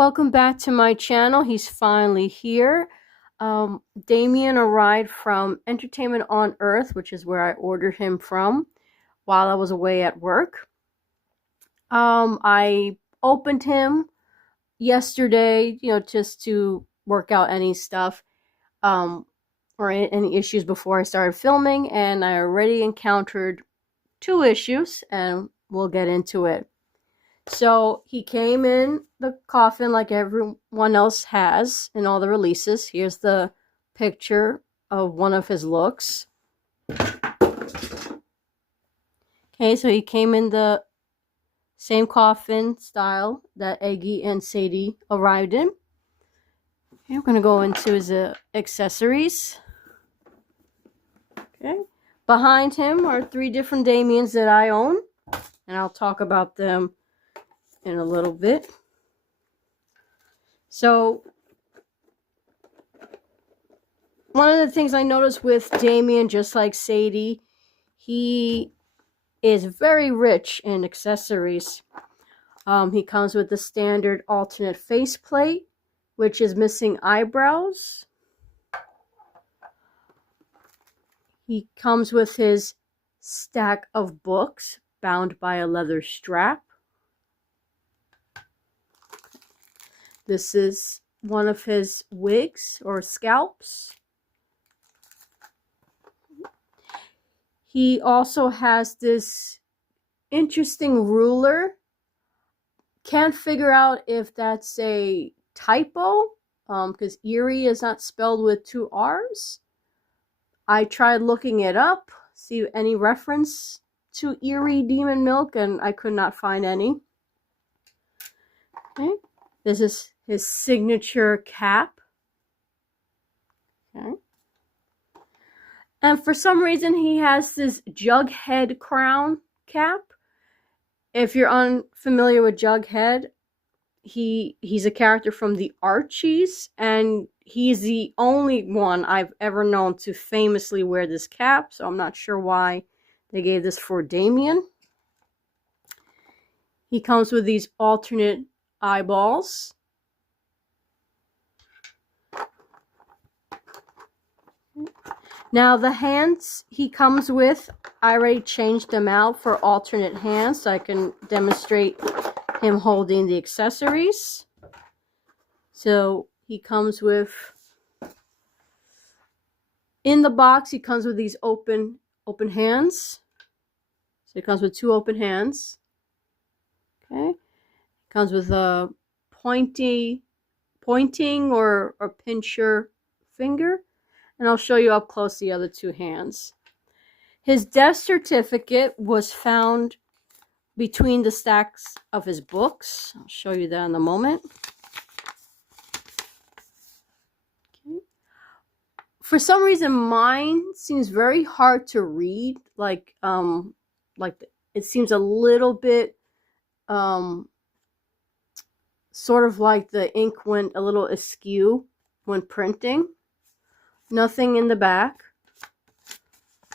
Welcome back to my channel. He's finally here. Damien arrived from Entertainment on Earth, which is where I ordered him from while I was away at work. I opened him yesterday, just to work out any stuff or any issues before I started filming, and I already encountered two issues, and we'll get into it. So he came in the coffin like everyone else has in all the releases. Here's the picture of one of his looks. Okay, so he came in the same coffin style that Eggy and Sadie arrived in. Okay, we're going to go into his accessories. Okay, behind him are three different Damiens that I own, and I'll talk about them in a little bit. So one of the things I noticed with Damien, just like Sadie, he is very rich in accessories. He comes with the standard alternate faceplate, which is missing eyebrows. He comes with his stack of books bound by a leather strap. This is one of his wigs or scalps. He also has this interesting ruler. Can't figure out if that's a typo, because Erie is not spelled with two R's. I tried looking it up, see any reference to Erie Demon Milk, and I could not find any. Okay. This is his signature cap. Okay. And for some reason, he has this Jughead crown cap. If you're unfamiliar with Jughead, he's a character from the Archies, and he's the only one I've ever known to famously wear this cap, so I'm not sure why they gave this for Damien. He comes with these alternate eyeballs. Now the hands he comes with, I already changed them out for alternate hands so I can demonstrate him holding the accessories. So he comes with, in the box he comes with these open hands. So he comes with two open hands. Okay. Comes with a pointing or pincher finger. And I'll show you up close the other two hands. His death certificate was found between the stacks of his books. I'll show you that in a moment. Okay. For some reason, mine seems very hard to read. It seems a little bit sort of like the ink went a little askew when printing. Nothing in the back.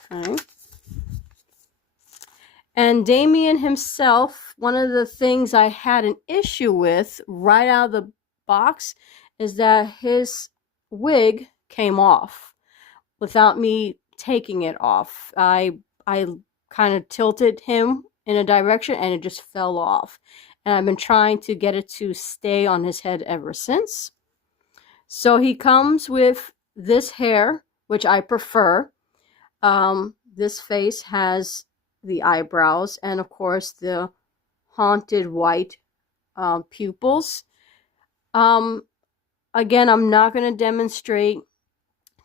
Okay. And Damien himself, one of the things I had an issue with right out of the box is that his wig came off without me taking it off. I kind of tilted him in a direction and it just fell off. And I've been trying to get it to stay on his head ever since. So he comes with this hair, which I prefer. This face has the eyebrows and, of course, the haunted white pupils. Again, I'm not going to demonstrate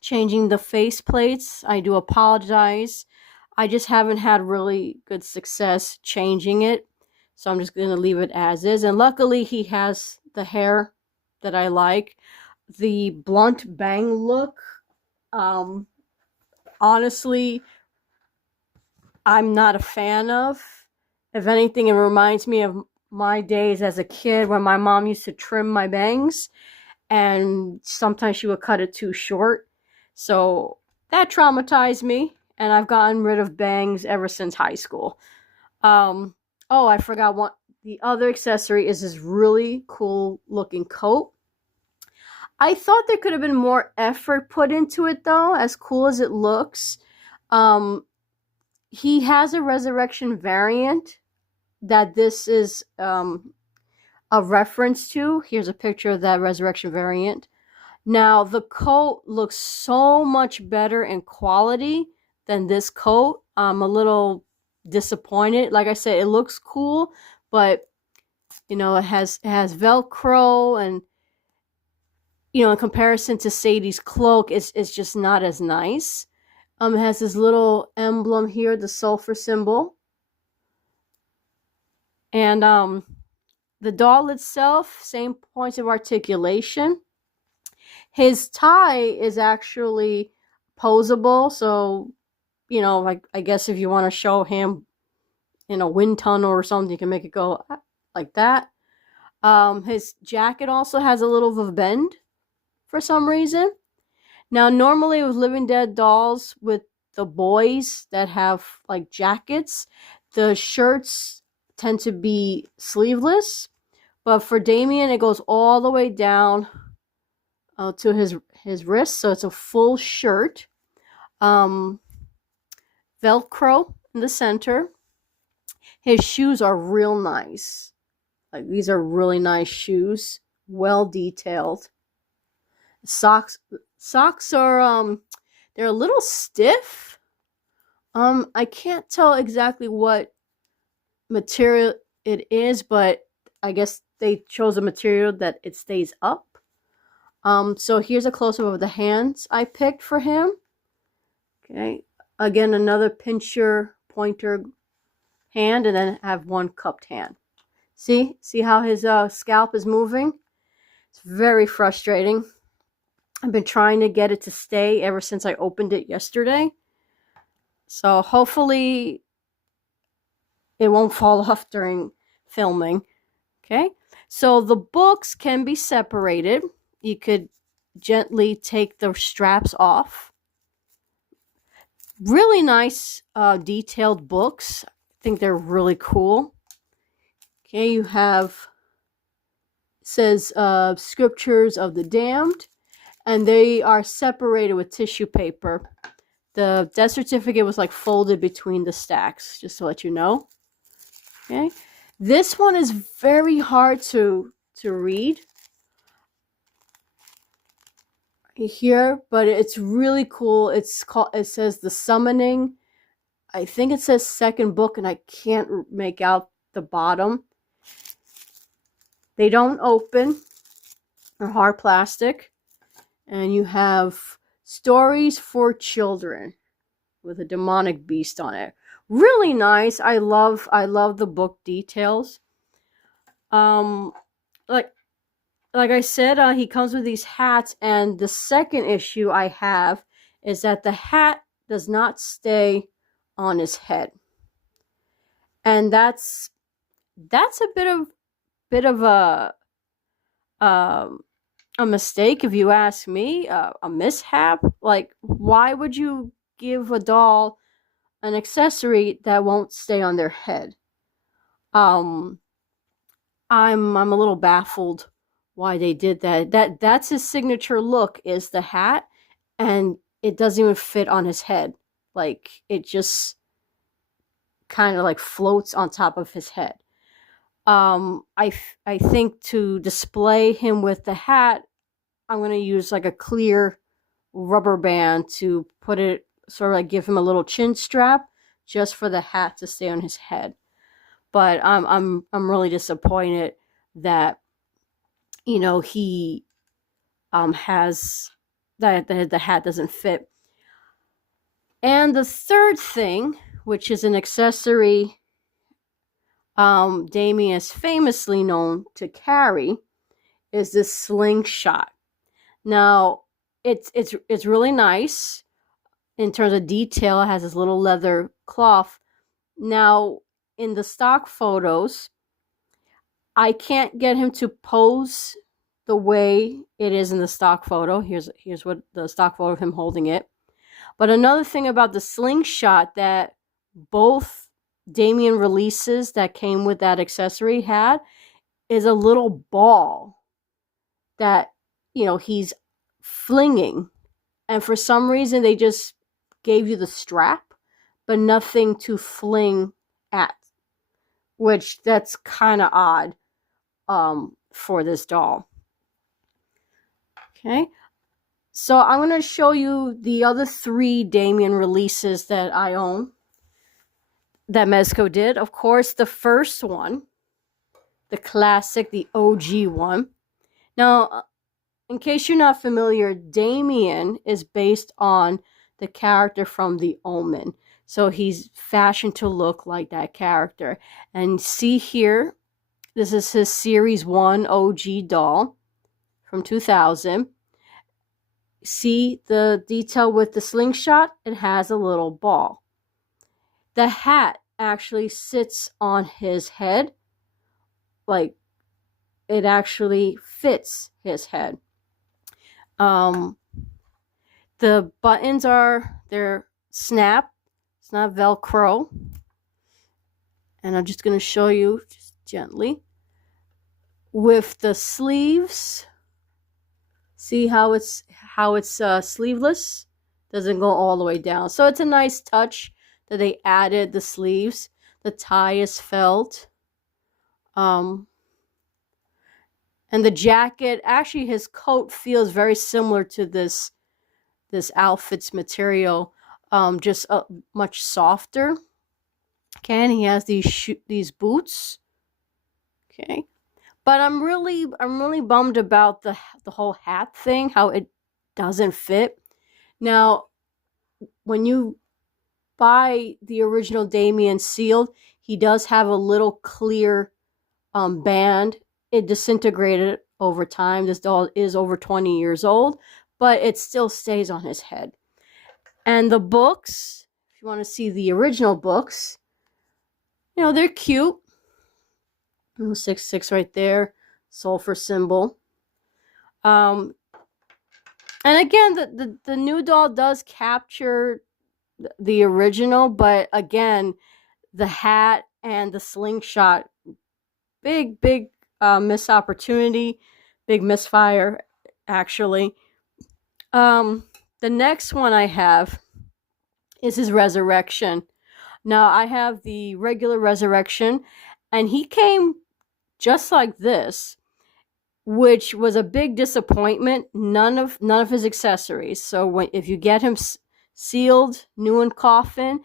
changing the face plates. I do apologize. I just haven't had really good success changing it. So I'm just going to leave it as is. And luckily, he has the hair that I like. The blunt bang look, honestly, I'm not a fan of. If anything, it reminds me of my days as a kid when my mom used to trim my bangs, and sometimes she would cut it too short. So that traumatized me, and I've gotten rid of bangs ever since high school. Oh, I forgot the other accessory is this really cool looking coat. I thought there could have been more effort put into it though, as cool as it looks. Um, he has a resurrection variant that this is a reference to. Here's a picture of that resurrection variant. Now, the coat looks so much better in quality than this coat. I'm a little disappointed. Like I said, it looks cool, but you know, it has Velcro, and you know, in comparison to Sadie's cloak, it's just not as nice. It has this little emblem here, the sulfur symbol. And the doll itself, same points of articulation. His tie is actually posable, so you know, like I guess if you want to show him in a wind tunnel or something, you can make it go like that. His jacket also has a little of a bend for some reason. Now, normally with Living Dead dolls, with the boys that have like jackets, the shirts tend to be sleeveless. But for Damien, it goes all the way down to his wrist, so it's a full shirt. Velcro in the center. His shoes are real nice. Like, these are really nice shoes, well detailed. Socks are they're a little stiff. I can't tell exactly what material it is, but I guess they chose a material that it stays up. So here's a close-up of the hands I picked for him. Okay, again, another pincher pointer hand, and then have one cupped hand. See how his scalp is moving? It's very frustrating. I've been trying to get it to stay ever since I opened it yesterday. So hopefully it won't fall off during filming. Okay, so the books can be separated. You could gently take the straps off. Really nice detailed books. I think they're really cool. Okay, you have, says Scriptures of the Damned, and they are separated with tissue paper. The death certificate was like folded between the stacks, just to let you know. Okay, this one is very hard to read here, but it's really cool. It says The Summoning. I think it says second book, and I can't make out the bottom. They don't open. They're hard plastic. And you have Stories for Children with a demonic beast on it. Really nice. I love the book details. Like I said, he comes with these hats, and the second issue I have is that the hat does not stay on his head, and that's a bit of a mistake, if you ask me. A mishap. Like, why would you give a doll an accessory that won't stay on their head? I'm a little baffled why they did that. That's his signature look, is the hat, and it doesn't even fit on his head. Like, it just kind of like floats on top of his head. I think to display him with the hat, I'm going to use like a clear rubber band to put it, sort of like give him a little chin strap, just for the hat to stay on his head. But I'm really disappointed that, you know, he has that the hat doesn't fit. And the third thing, which is an accessory Damien is famously known to carry, is this slingshot. Now, it's really nice in terms of detail. It has this little leather cloth. Now, in the stock photos, I can't get him to pose the way it is in the stock photo. Here's what the stock photo of him holding it. But another thing about the slingshot that both Damien releases that came with that accessory had is a little ball that, he's flinging. And for some reason, they just gave you the strap, but nothing to fling at, which that's kind of odd for this doll. Okay. So I'm going to show you the other 3 Damien releases that I own that Mezco did. Of course, the first one, the classic, the OG one. Now, in case you're not familiar, Damien is based on the character from The Omen. So he's fashioned to look like that character. And see here, this is his Series 1 OG doll from 2000. See the detail with the slingshot? It has a little ball. The hat actually sits on his head. Like, it actually fits his head. The buttons they're snap. It's not Velcro. And I'm just going to show you just gently. With the sleeves, see how it's sleeveless? Doesn't go all the way down. So it's a nice touch that they added the sleeves. The tie is felt. And the jacket, actually his coat feels very similar to this outfit's material, just much softer. Okay, and he has these boots. Okay. But I'm really bummed about the whole hat thing, how it doesn't fit. Now, when you buy the original Damien sealed, he does have a little clear band. It disintegrated over time. This doll is over 20 years old, but it still stays on his head. And the books, if you want to see the original books, they're cute. 666 right there, sulfur symbol. And again, the new doll does capture the original, but again, the hat and the slingshot, big missed opportunity, big misfire, actually. The next one I have is his Resurrection. Now, I have the regular Resurrection, and he came just like this, which was a big disappointment. None of his accessories. So if you get him sealed, new in coffin,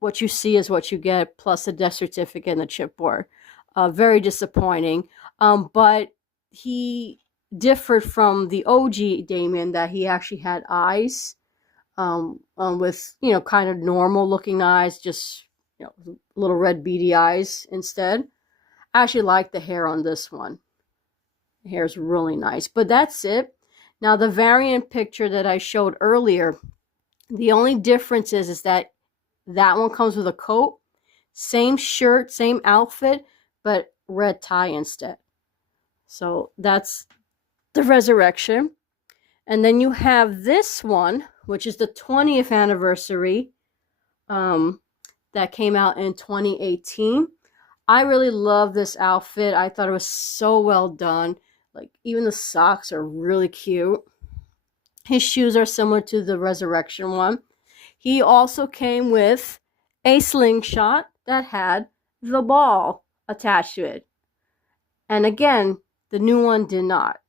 what you see is what you get, plus a death certificate and the chipboard. Very disappointing. But he differed from the OG Damien, that he actually had eyes, with kind of normal looking eyes, just little red beady eyes instead. I actually like the hair on this one. The hair is really nice, but that's it. Now, the variant picture that I showed earlier, the only difference is that one comes with a coat, same shirt, same outfit, but red tie instead. So that's the Resurrection. And then you have this one, which is the 20th anniversary, that came out in 2018. I really love this outfit. I thought it was so well done. Like, even the socks are really cute. His shoes are similar to the Resurrection one. He also came with a slingshot that had the ball attached to it. And again, the new one did not.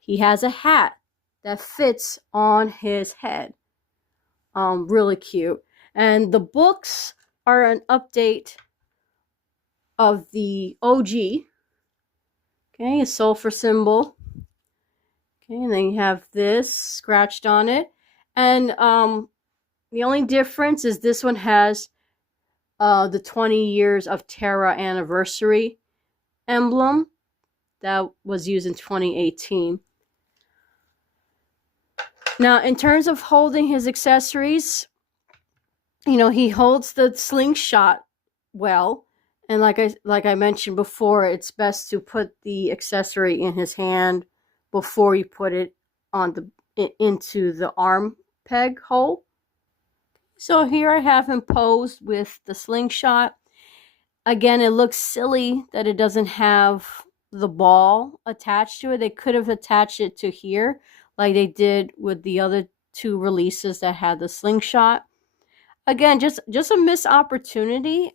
He has a hat that fits on his head. Really cute. And the books are an update of the OG. Okay, a sulfur symbol. Okay, and then you have this scratched on it. And the only difference is this one has the 20 years of Terra anniversary emblem that was used in 2018. Now, in terms of holding his accessories, he holds the slingshot well. And like I mentioned before, it's best to put the accessory in his hand before you put it into the arm peg hole. So here I have him posed with the slingshot. Again, it looks silly that it doesn't have the ball attached to it. They could have attached it to here, like they did with the other two releases that had the slingshot. Again, just a missed opportunity.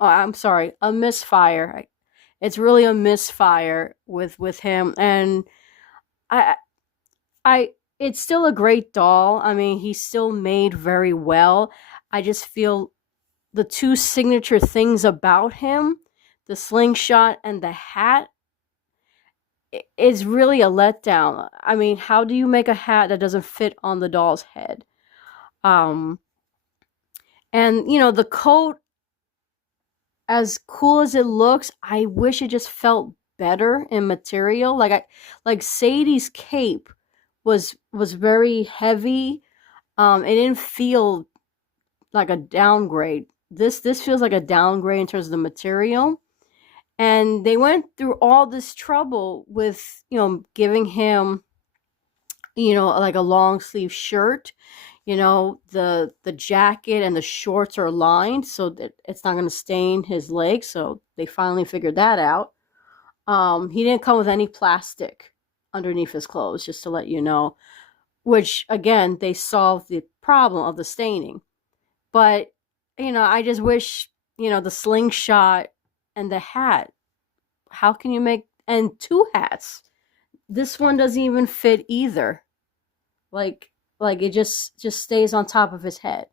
Oh, I'm sorry, a misfire. It's really a misfire with him, and I I it's still a great doll. I mean, he's still made very well. I just feel the two signature things about him, the slingshot and the hat, is really a letdown. I mean, how do you make a hat that doesn't fit on the doll's head? Um, and the coat, as cool as it looks, I wish it just felt better in material. Like Sadie's cape was very heavy. It didn't feel like a downgrade. This feels like a downgrade in terms of the material. And they went through all this trouble with giving him like a long sleeve shirt. The jacket and the shorts are lined so that it's not going to stain his legs, so they finally figured that out. He didn't come with any plastic underneath his clothes, just to let you know, which again, they solved the problem of the staining. But I just wish the slingshot and the hat. How can you make and two hats? This one doesn't even fit either. Like it just stays on top of his head.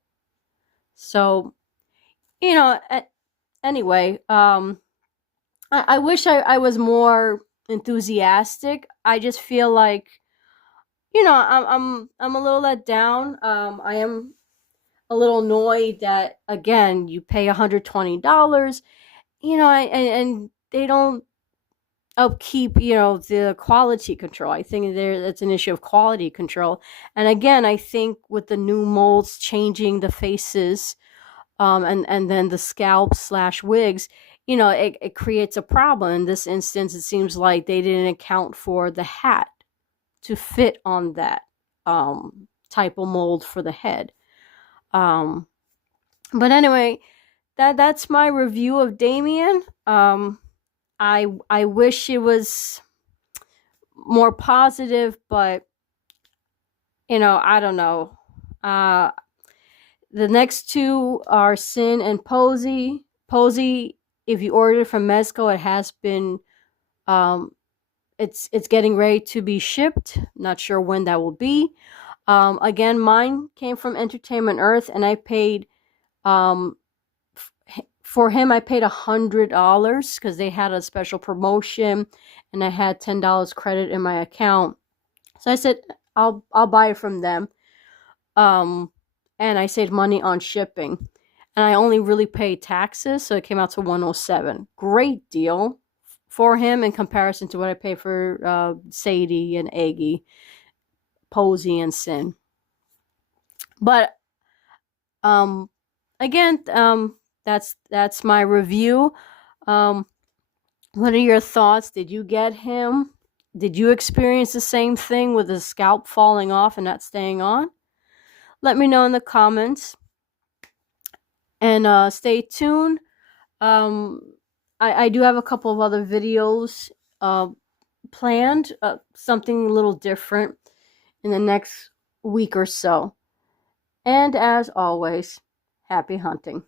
So you know anyway, I wish I was more enthusiastic. I just feel like I'm a little let down. I am a little annoyed that again you pay $120, and they don't upkeep the quality control. I think it's an issue of quality control. And again, I think with the new molds changing the faces, and then the scalp slash wigs, it creates a problem. In this instance, it seems like they didn't account for the hat to fit on that type of mold for the head. But anyway, that's my review of Damien. I wish it was more positive, but I don't know. The next two are Sin and Posey. Posey, if you order it from Mezco, it has been it's getting ready to be shipped. Not sure when that will be. Again, mine came from Entertainment Earth, and I paid for him, I paid $100 because they had a special promotion, and I had $10 credit in my account. So I said I'll buy it from them, and I saved money on shipping, and I only really paid taxes, so it came out to $107. Great deal for him in comparison to what I paid for Sadie and Aggie, Posey and Sin. But again, that's my review. What are your thoughts? Did you get him? Did you experience the same thing with the scalp falling off and not staying on? Let me know in the comments. And stay tuned. I do have a couple of other videos planned, something a little different in the next week or so. And as always, happy hunting.